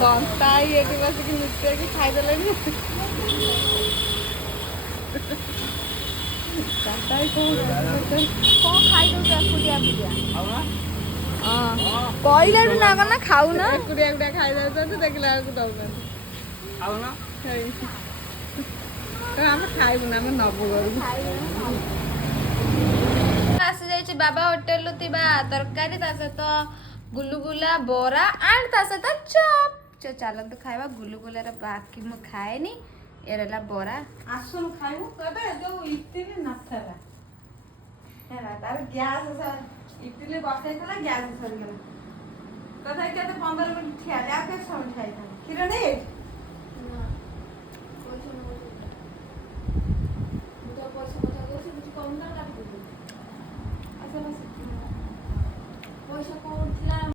ସନ୍ତାଇ ଏଠି ବସିକି ଲୁଚେଇକି ଖାଇଦେଲେଣି। ସନ୍ତାଇ କଣ ଖାଇଦଉଛ ଏକୁଟିଆ ଏକୁଟିଆ? କହିଲାଠୁ ନା କଣ ନା ଖାଉନ ଏକୁଟିଆ ଏକୁଟିଆ ଖାଇଦଉଛନ୍ତି ଦେଖିଲା ବେଳକୁ ଦଉନାହାନ୍ତି। ଆମେ ଖାଇବୁନି ଆମେ ନବୁ ଘରକୁ। ଆସିଯାଇଛି ବାବା ହୋଟେଲରୁ ଥିବା ତରକାରୀ ତା ସହିତ ଗୁଲୁଗୁଲା ବରା ଆଣ୍ଡ ତା ସହିତ ଚପ୍। ଚାଲନ୍ତୁ ଖାଇବା ଗୁଲୁଗୁଲାର ବାକି ମୁଁ ଖାଏନି। ଏ ରହିଲା ବରା ଆସୁନୁ ଖାଇବୁ। ଏବେ ଯୋଉ ଇଟିଲି ନଥିଲା ହେଲା ତାର ଗ୍ୟାସ୍ ଇଟିଲି ବସେଇଥିଲା ଗ୍ୟାସ୍ ସରିଗଲା। ତଥାପି କେତେ 15 ମିନିଟ୍ ଠିଆ ହେଲେ ଆଉ କେତେ ସମୟ ଠିଆ ହେଇଥାନ୍ତି। କ୍ଷୀର ନେଇ ପଇସା